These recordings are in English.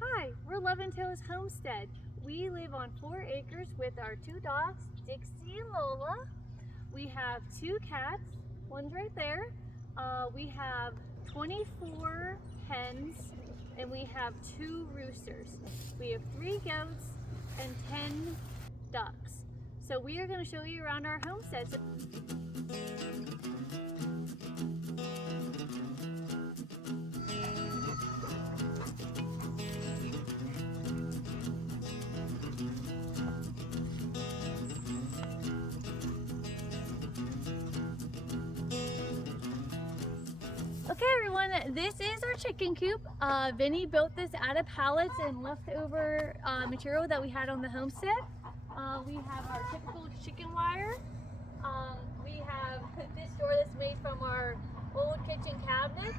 Hi, we're Love and Tails Homestead. We live on 4 acres with our 2 dogs, Dixie and Lola. We have 2 cats, one's right there. We have 24 hens and we have 2 roosters. We have 3 goats and 10 ducks. So we are going to show you around our homestead. Okay everyone, this is our chicken coop. Vinnie built this out of pallets and leftover material that we had on the homestead. We have our typical chicken wire. We have this door that's made from our old kitchen cabinets.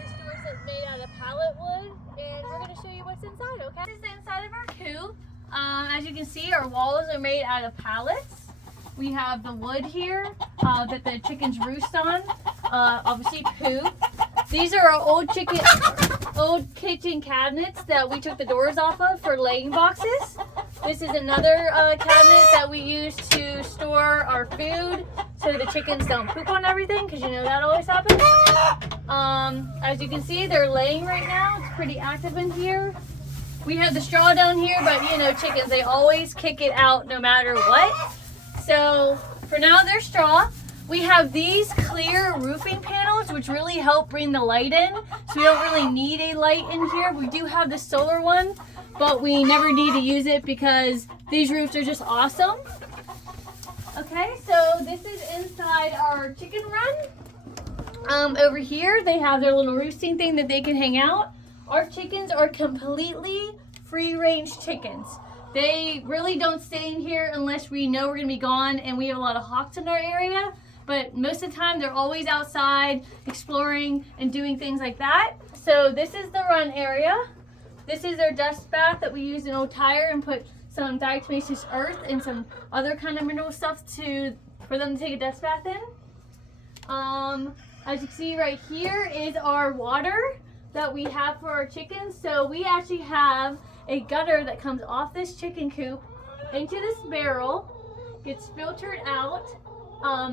This door is made out of pallet wood, and we're going to show you what's inside, okay? This is the inside of our coop. As you can see, our walls are made out of pallets. We have the wood here that the chickens roost on. Obviously poo. These are our old kitchen cabinets that we took the doors off of for laying boxes. This is another cabinet that we use to store our food so the chickens don't poop on everything, because you know that always happens. As you can see, they're laying right now. It's pretty active in here. We have the straw down here, but you know chickens, they always kick it out no matter what. So for now, they're straw. We have these clear roofing panels, which really help bring the light in. So we don't really need a light in here. We do have the solar one, but we never need to use it because these roofs are just awesome. Okay, so this is inside our chicken run. Over here, they have their little roosting thing that they can hang out. Our chickens are completely free-range chickens. They really don't stay in here unless we know we're gonna be gone, and we have a lot of hawks in our area. But most of the time, they're always outside exploring and doing things like that. So this is the run area. This is their dust bath that we used an old tire and put some diatomaceous earth and some other kind of mineral stuff for them to take a dust bath in. As you can see right here is our water that we have for our chickens. So we actually have a gutter that comes off this chicken coop into this barrel, gets filtered out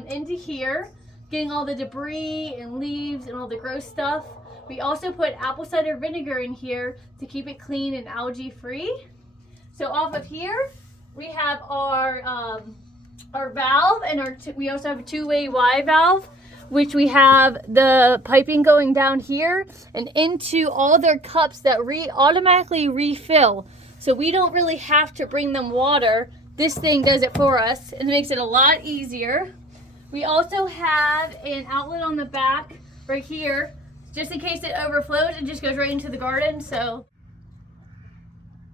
into here, getting all the debris and leaves and all the gross stuff. We also put apple cider vinegar in here to keep it clean and algae free. So off of here we have our valve, and we also have a 2-way Y valve, which we have the piping going down here and into all their cups that automatically refill. So we don't really have to bring them water. This thing does it for us and it makes it a lot easier. We also have an outlet on the back right here, just in case it overflows. It just goes right into the garden. So,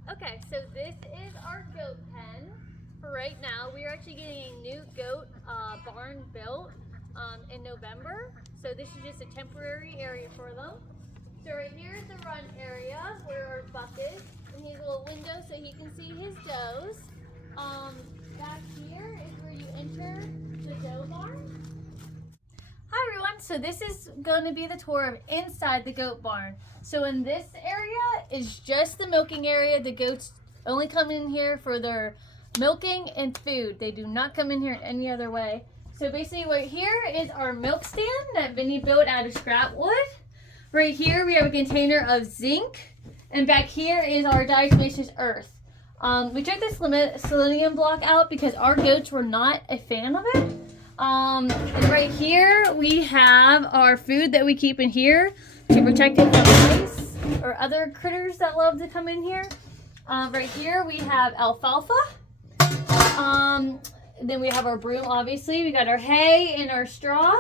okay, so this is our goat pen for right now. We are actually getting a new goat barn built in November. So this is just a temporary area for them. So right here is the run area where our buck is, and he has a little window so he can see his does. Back here is where you enter the doe barn. Hi everyone, so this is going to be the tour of inside the goat barn. So in this area is just the milking area. The goats only come in here for their milking and food. They do not come in here any other way. So basically right here is our milk stand that Vinnie built out of scrap wood. Right here we have a container of zinc, and back here is our diatomaceous earth. We took this selenium block out because our goats were not a fan of it. And right here we have our food that we keep in here to protect it from mice or other critters that love to come in here. Right here we have alfalfa. Then we have our broom, obviously. We got our hay and our straw.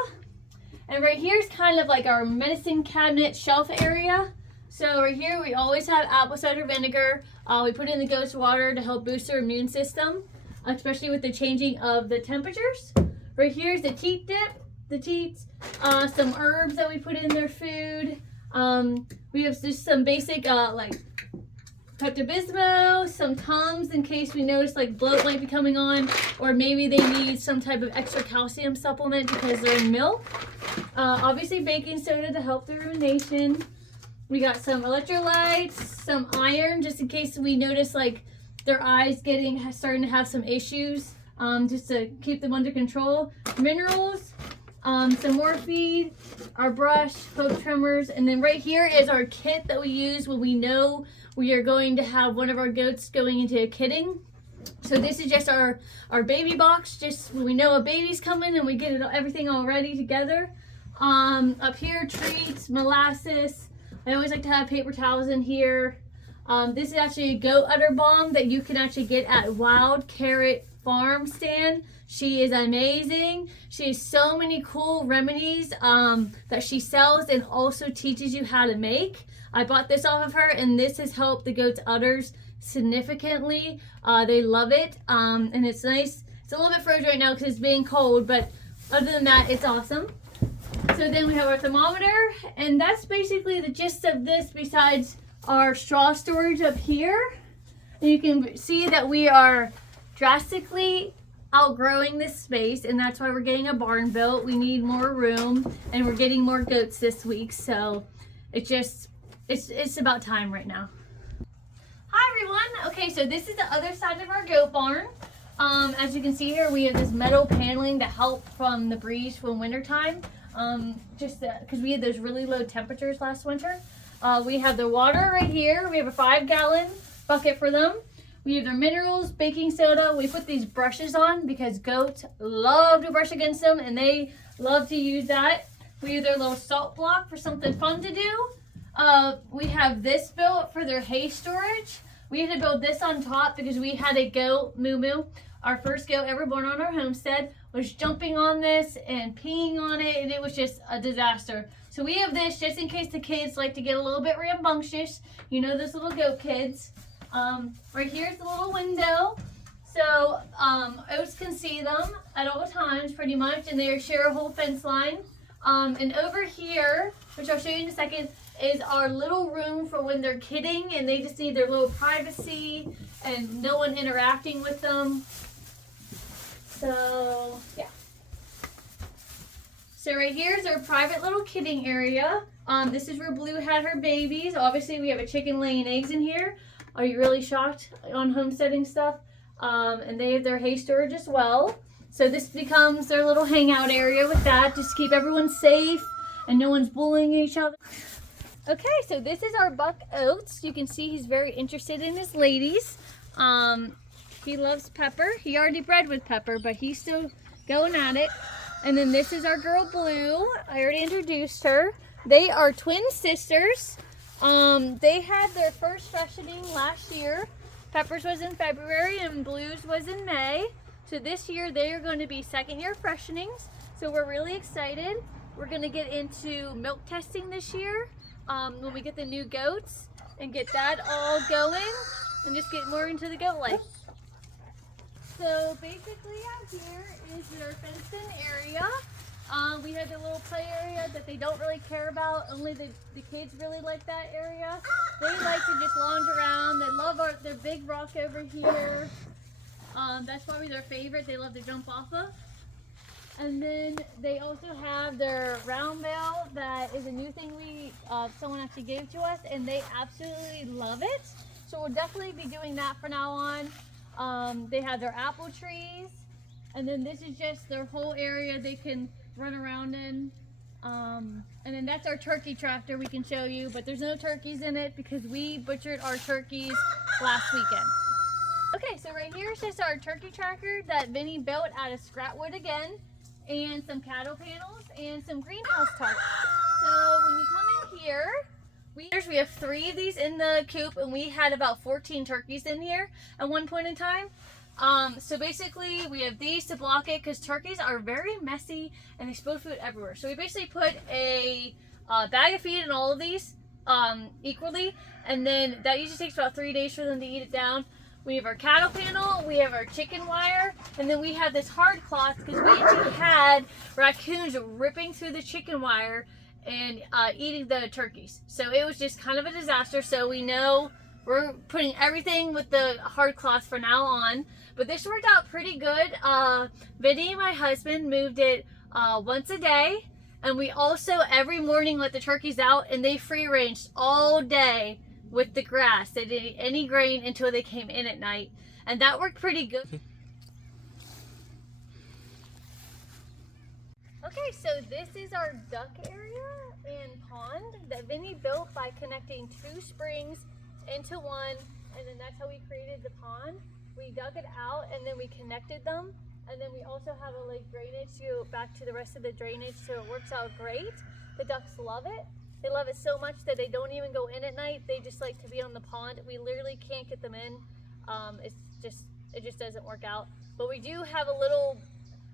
And right here is kind of like our medicine cabinet shelf area. So right here we always have apple cider vinegar. We put in the goat's water to help boost their immune system, especially with the changing of the temperatures. Right here is the teat dip, some herbs that we put in their food. We have just some basic like Pepto-Bismol, some Tums in case we notice like bloat might be coming on, or maybe they need some type of extra calcium supplement because they're in milk. Obviously baking soda to help the rumination. We got some electrolytes, some iron, just in case we notice like their eyes starting to have some issues, just to keep them under control. Minerals, some more feed, our brush, hope trimmers, and then right here is our kit that we use when we know we are going to have one of our goats going into a kidding. So this is just our baby box, just when we know a baby's coming and we get everything all ready together. Up here, treats, molasses. I always like to have paper towels in here. This is actually a goat udder balm that you can actually get at Wild Carrot Farm stand. She is amazing. She has so many cool remedies that she sells and also teaches you how to make. I bought this off of her, and this has helped the goat's udders significantly. They love it, and it's nice. It's a little bit frozen right now because it's being cold, but other than that, it's awesome. So then we have our thermometer, and that's basically the gist of this, besides our straw storage up here. And you can see that we are drastically outgrowing this space, and that's why we're getting a barn built. We need more room, and we're getting more goats this week, so it's about time right now. Hi everyone. Okay, so this is the other side of our goat barn. As you can see here, we have this metal paneling to help from the breeze from winter time. Just because we had those really low temperatures last winter. We have the water right here. We have a 5-gallon bucket for them. We have their minerals, baking soda. We put these brushes on because goats love to brush against them, and they love to use that. We have their little salt block for something fun to do. We have this built for their hay storage. We had to build this on top because we had a goat, Moo Moo, our first goat ever born on our homestead, was jumping on this and peeing on it, and it was just a disaster. So we have this just in case the kids like to get a little bit rambunctious. You know those little goat kids. Right here's the little window. So Oats can see them at all times pretty much, and they share a whole fence line. And over here, which I'll show you in a second, is our little room for when they're kidding and they just need their little privacy and no one interacting with them. So yeah. So right here is our private little kidding area. This is where Blue had her babies. Obviously we have a chicken laying eggs in here. Are you really shocked on homesteading stuff? And they have their hay storage as well. So this becomes their little hangout area with that, just to keep everyone safe and no one's bullying each other. Okay, so this is our buck Oats. You can see he's very interested in his ladies. He loves Pepper. He already bred with Pepper, but he's still going at it. And then this is our girl Blue. I already introduced her. They are twin sisters. They had their first freshening last year. Pepper's was in February and Blue's was in May. So this year they are going to be second year freshenings. So we're really excited. We're going to get into milk testing this year when we get the new goats and get that all going and just get more into the goat life. So basically out here is your fenced-in area. We have the little play area that they don't really care about. Only the kids really like that area. They like to just lounge around. They love their big rock over here. That's probably their favorite. They love to jump off of. And then they also have their round bale that is a new thing someone actually gave to us, and they absolutely love it. So we'll definitely be doing that from now on. They have their apple trees, and then this is just their whole area they can run around in. And then that's our turkey tractor we can show you, but there's no turkeys in it because we butchered our turkeys last weekend. Okay, so right here is just our turkey tracker that Vinnie built out of scrap wood again, and some cattle panels and some greenhouse tarps. So when you come in here, we have 3 of these in the coop, and we had about 14 turkeys in here at one point in time. So basically we have these to block it because turkeys are very messy and they spill food everywhere. So we basically put a bag of feed in all of these equally, and then that usually takes about 3 days for them to eat it down. We have our cattle panel, we have our chicken wire, and then we have this hard cloth because we actually had raccoons ripping through the chicken wire and eating the turkeys. So it was just kind of a disaster. So we know we're putting everything with the hard cloth for now on. But this worked out pretty good. Vinnie, my husband, moved it once a day. And we also every morning let the turkeys out, and they free ranged all day with the grass. They didn't eat any grain until they came in at night, and that worked pretty good. Okay, so this is our duck area and pond that Vinnie built by connecting 2 springs into one, and then that's how we created the pond. We dug it out and then we connected them, and then we also have a lake drainage to go back to the rest of the drainage, so it works out great. The ducks love it. They love it so much that they don't even go in at night. They just like to be on the pond. We literally can't get them in. It just doesn't work out. But we do have a little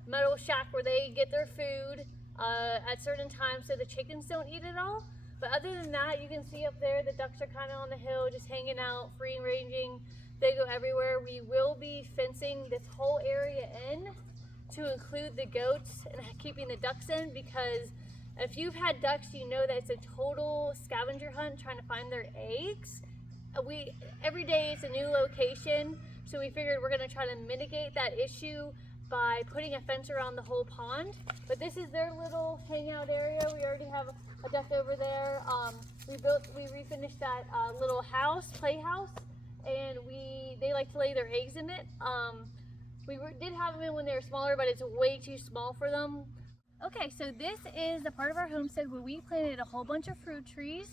metal shack where they get their food at certain times, so the chickens don't eat it all. But other than that, you can see up there the ducks are kind of on the hill just hanging out, free ranging. They go everywhere. We will be fencing this whole area in to include the goats and keeping the ducks in, because if you've had ducks, you know that it's a total scavenger hunt trying to find their eggs. Every day it's a new location, so we figured we're going to try to mitigate that issue by putting a fence around the whole pond. But this is their little hangout area. We already have a duck over there. We refinished that little playhouse, and they like to lay their eggs in it. We did have them in when they were smaller, but it's way too small for them. Okay, so this is the part of our homestead where we planted a whole bunch of fruit trees.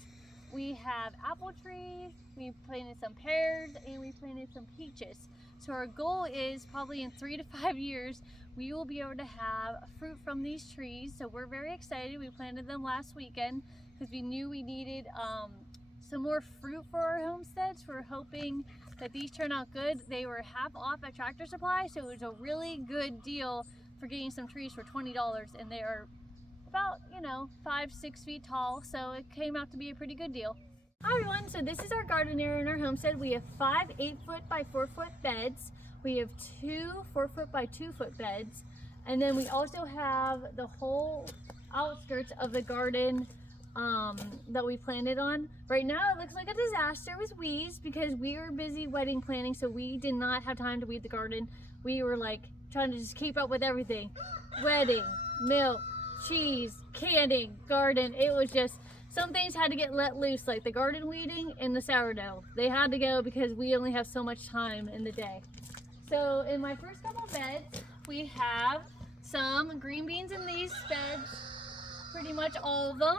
We have apple trees, we planted some pears, and we planted some peaches. So our goal is probably in 3 to 5 years, we will be able to have fruit from these trees. So we're very excited. We planted them last weekend because we knew we needed some more fruit for our homesteads. We're hoping that these turn out good. They were half off at Tractor Supply, so it was a really good deal for getting some trees for $20, and they are about 5-6 feet tall, so it came out to be a pretty good deal. Hi everyone, so this is our garden area in our homestead. We have 5 8-foot by 4-foot beds. We have 2 4-foot by 2-foot beds, and then we also have the whole outskirts of the garden that we planted on. Right now it looks like a disaster with weeds because we were busy wedding planning, so we did not have time to weed the garden. We were like trying to just keep up with everything. Wedding, milk, cheese, canning, garden. It was just, some things had to get let loose, like the garden weeding and the sourdough. They had to go because we only have so much time in the day. So in my first couple beds, we have some green beans in these beds, pretty much all of them.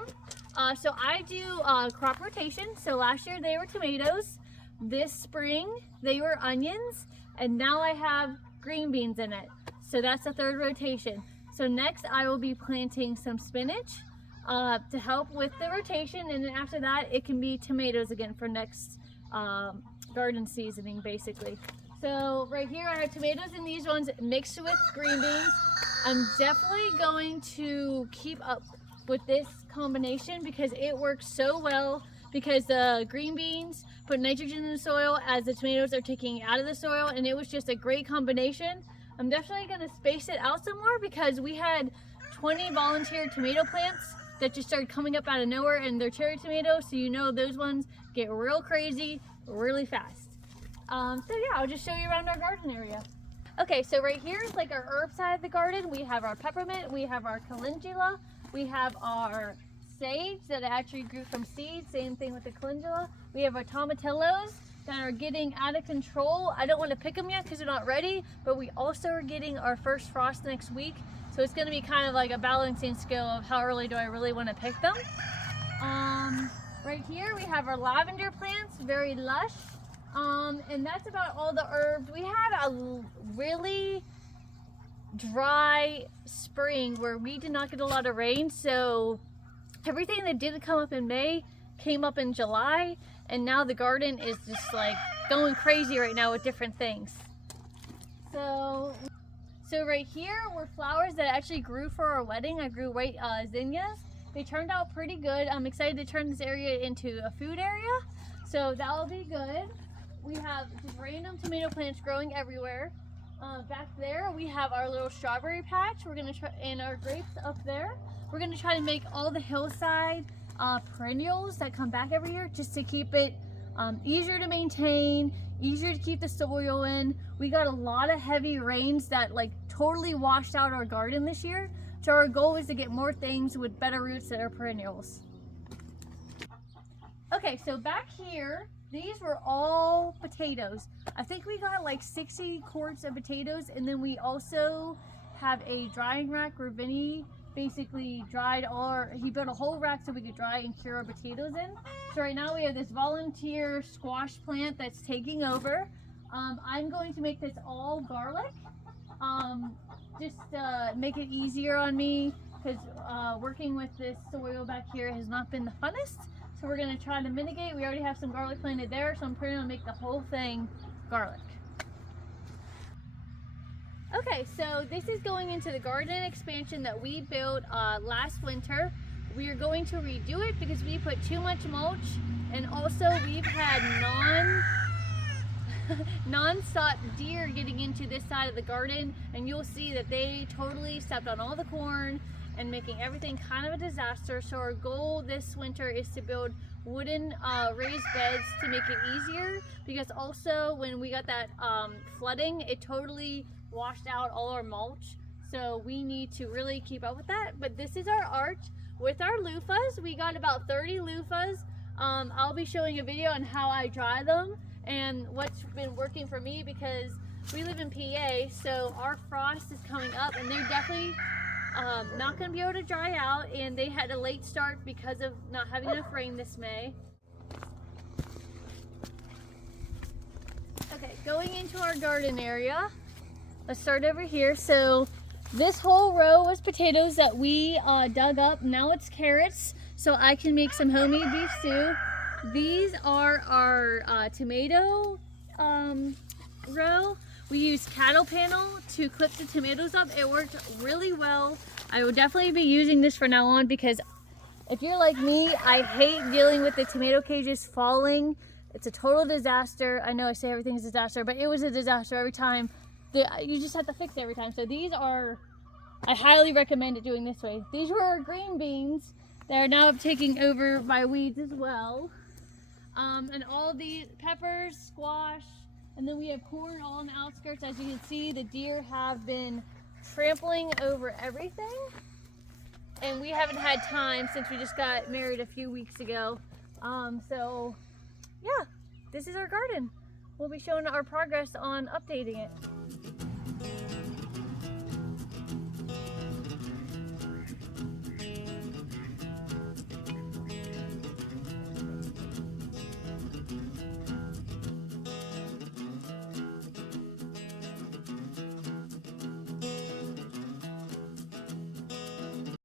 So I do crop rotation. So last year they were tomatoes. This spring they were onions. And now I have green beans in it. So that's the 3rd rotation. So next I will be planting some spinach to help with the rotation, and then after that it can be tomatoes again for next garden seasoning basically. So right here I have tomatoes in these ones mixed with green beans. I'm definitely going to keep up with this combination because it works so well, because the green beans put nitrogen in the soil as the tomatoes are taking out of the soil, and it was just a great combination. I'm definitely going to space it out some more because we had 20 volunteer tomato plants that just started coming up out of nowhere, and they're cherry tomatoes, so those ones get real crazy really fast. So yeah, I'll just show you around our garden area. Okay, so right here is like our herb side of the garden. We have our peppermint, we have our calendula, we have our sage that actually grew from seeds, same thing with the calendula. We have our tomatillos that are getting out of control. I don't want to pick them yet because they're not ready, but we also are getting our first frost next week. So it's going to be kind of like a balancing scale of how early do I really want to pick them. Right here we have our lavender plants, very lush. And that's about all the herbs. We had a really dry spring where we did not get a lot of rain, so everything that did come up in May came up in July, and now the garden is just like going crazy right now with different things. So right here were flowers that actually grew for our wedding. I grew white zinnias. They turned out pretty good. I'm excited to turn this area into a food area, so that will be good. We have just random tomato plants growing everywhere. Back there we have our little strawberry patch. We're gonna try, and our grapes up there. We're gonna try to make all the hillside perennials that come back every year, just to keep it easier to maintain, easier to keep the soil in. We got a lot of heavy rains that like totally washed out our garden this year, So our goal is to get more things with better roots that are perennials. Okay, so back here, these were all potatoes. I think we got like 60 quarts of potatoes, and then we also have a drying rack where Vinny basically dried he built a whole rack so we could dry and cure our potatoes in. So right now we have this volunteer squash plant that's taking over. I'm going to make this all garlic, just to make it easier on me, because working with this soil back here has not been the funnest. So we're going to try to mitigate. We already have some garlic planted there, so I'm planning on make the whole thing garlic. Okay, so this is going into the garden expansion that we built last winter. We are going to redo it because we put too much mulch, and also we've had non-stop deer getting into this side of the garden, and you'll see that they totally stepped on all the corn and making everything kind of a disaster. So our goal this winter is to build wooden raised beds to make it easier, because also when we got that flooding, it totally washed out all our mulch. So we need to really keep up with that. But this is our arch with our loofahs. We got about 30 loofahs. I'll be showing a video on how I dry them and what's been working for me, because we live in PA, so our frost is coming up and they're definitely not going to be able to dry out, and they had a late start because of not having enough rain this May. Okay, going into our garden area, let's start over here. So this whole row was potatoes that we dug up. Now it's carrots, so I can make some homemade beef stew. These are our tomato row. We used cattle panel to clip the tomatoes up. It worked really well. I will definitely be using this from now on, because if you're like me, I hate dealing with the tomato cages falling. It's a total disaster. I know I say everything's a disaster, but it was a disaster every time. You just have to fix it every time. So these are, I highly recommend it doing this way. These were our green beans. They're now taking over by weeds as well. And all the peppers, squash, and then we have corn all on the outskirts. As you can see, the deer have been trampling over everything. And we haven't had time since we just got married a few weeks ago. So yeah, this is our garden. We'll be showing our progress on updating it.